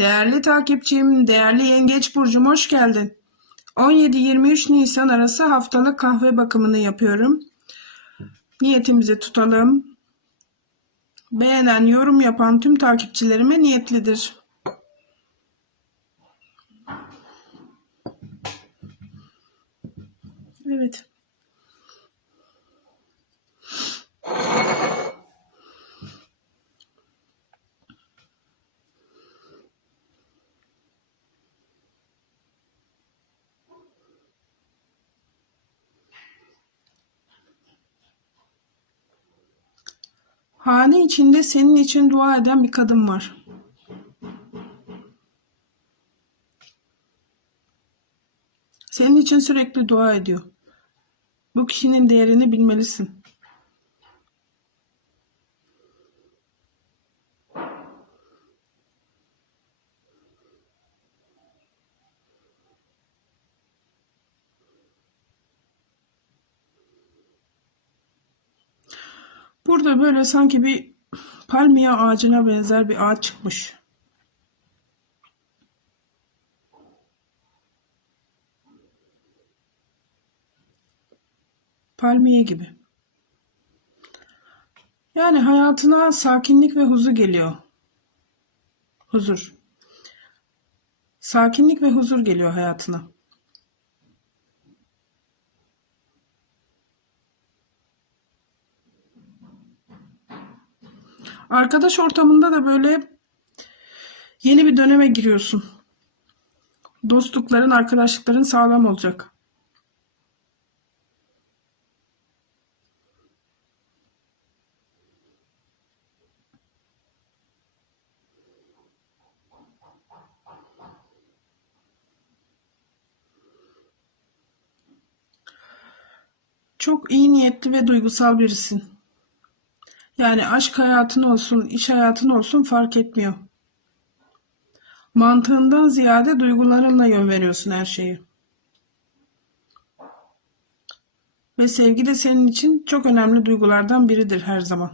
Değerli takipçim, değerli Yengeç Burcum hoş geldin. 17-23 Nisan arası haftalık kahve bakımını yapıyorum. Niyetimizi tutalım. Beğenen, yorum yapan tüm takipçilerime niyetlidir. Evet. Hane içinde senin için dua eden bir kadın var. Senin için sürekli dua ediyor. Bu kişinin değerini bilmelisin. Burada böyle sanki bir palmiye ağacına benzer bir ağaç çıkmış. Palmiye gibi. Yani hayatına sakinlik ve huzur geliyor. Huzur. Sakinlik ve huzur geliyor hayatına. Arkadaş ortamında da böyle yeni bir döneme giriyorsun. Dostlukların, arkadaşlıkların sağlam olacak. Çok iyi niyetli ve duygusal birisin. Yani aşk hayatın olsun, iş hayatın olsun fark etmiyor. Mantığından ziyade duygularınla yön veriyorsun her şeyi. Ve sevgi de senin için çok önemli duygulardan biridir her zaman.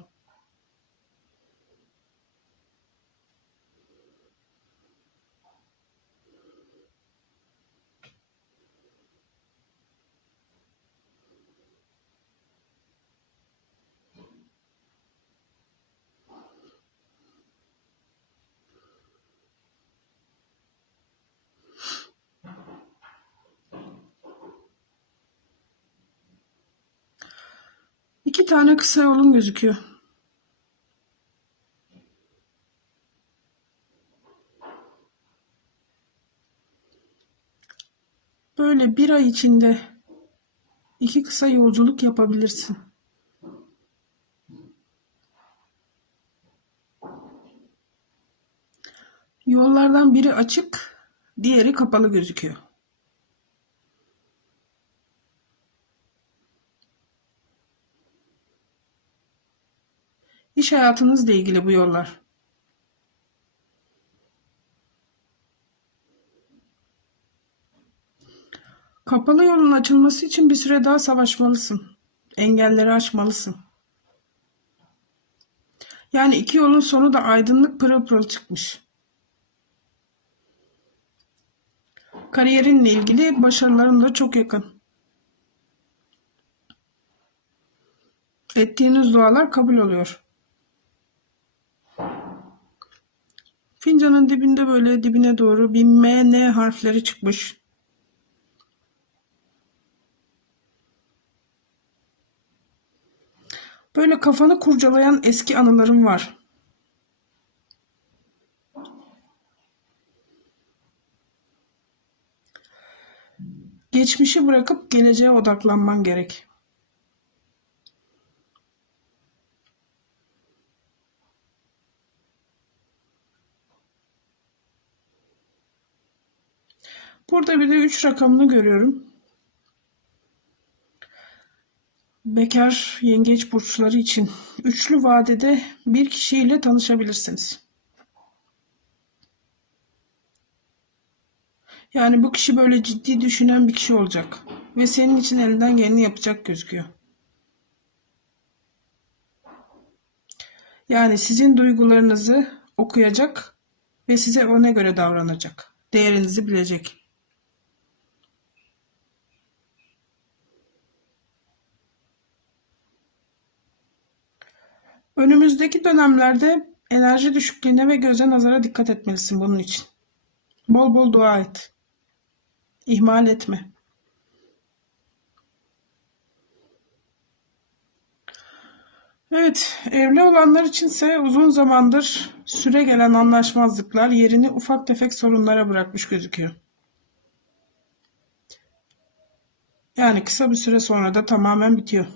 İki tane kısa yolun gözüküyor. Böyle bir ay içinde iki kısa yolculuk yapabilirsin. Yollardan biri açık, diğeri kapalı gözüküyor. İş hayatınızla ilgili bu yollar. Kapalı yolun açılması için bir süre daha savaşmalısın. Engelleri aşmalısın. Yani iki yolun sonu da aydınlık pırıl pırıl çıkmış. Kariyerinle ilgili başarıların da çok yakın. Ettiğiniz dualar kabul oluyor. Fincanın dibinde böyle dibine doğru bir M, N harfleri çıkmış. Böyle kafanı kurcalayan eski anılarım var. Geçmişi bırakıp geleceğe odaklanman gerek. Burada bir de 3 rakamını görüyorum. Bekar yengeç burçları için üçlü vadede bir kişiyle tanışabilirsiniz. Yani bu kişi böyle ciddi düşünen bir kişi olacak ve senin için elinden geleni yapacak gözüküyor. Yani sizin duygularınızı okuyacak Ve size ona göre davranacak. Değerinizi bilecek. Önümüzdeki dönemlerde enerji düşüklüğüne ve göze nazara dikkat etmelisin bunun için. Bol bol dua et. İhmal etme. Evet, evli olanlar içinse uzun zamandır süre gelen anlaşmazlıklar yerini ufak tefek sorunlara bırakmış gözüküyor. Yani kısa bir süre sonra da tamamen bitiyor.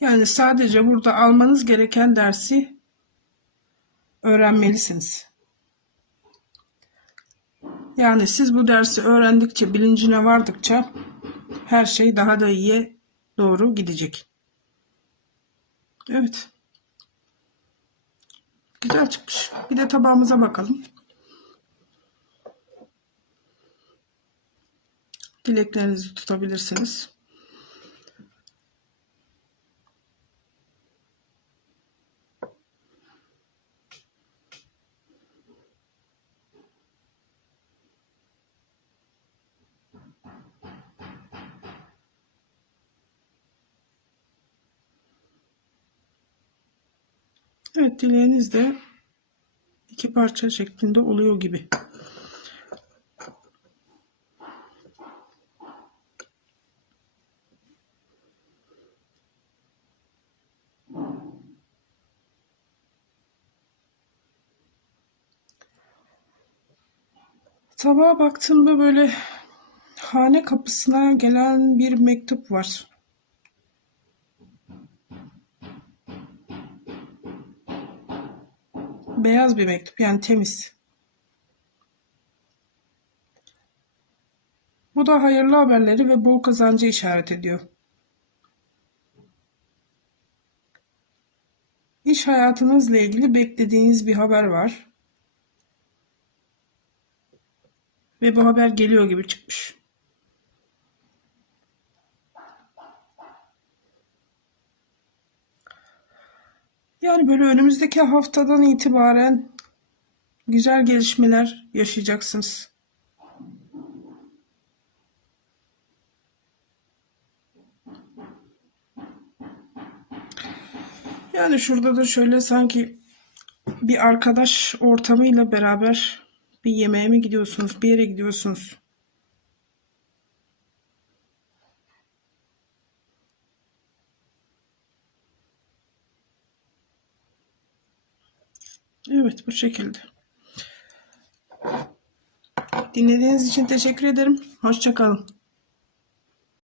Yani sadece burada almanız gereken dersi öğrenmelisiniz. Yani siz bu dersi öğrendikçe, bilincine vardıkça her şey daha da iyiye doğru gidecek. Evet. Güzel çıkmış. Bir de tabağımıza bakalım. Dileklerinizi tutabilirsiniz. Evet dileğiniz de iki parça şeklinde oluyor gibi. Tabağa baktığımda böyle hane kapısına gelen bir mektup var. Beyaz bir mektup yani temiz. Bu da hayırlı haberleri ve bol kazancı işaret ediyor. İş hayatınızla ilgili beklediğiniz bir haber var. Ve bu haber geliyor gibi çıkmış. Yani böyle önümüzdeki haftadan itibaren güzel gelişmeler yaşayacaksınız. Yani şurada da şöyle sanki bir arkadaş ortamıyla beraber bir yemeğe mi gidiyorsunuz, bir yere gidiyorsunuz. Evet bu şekilde. Dinlediğiniz için teşekkür ederim. Hoşçakalın.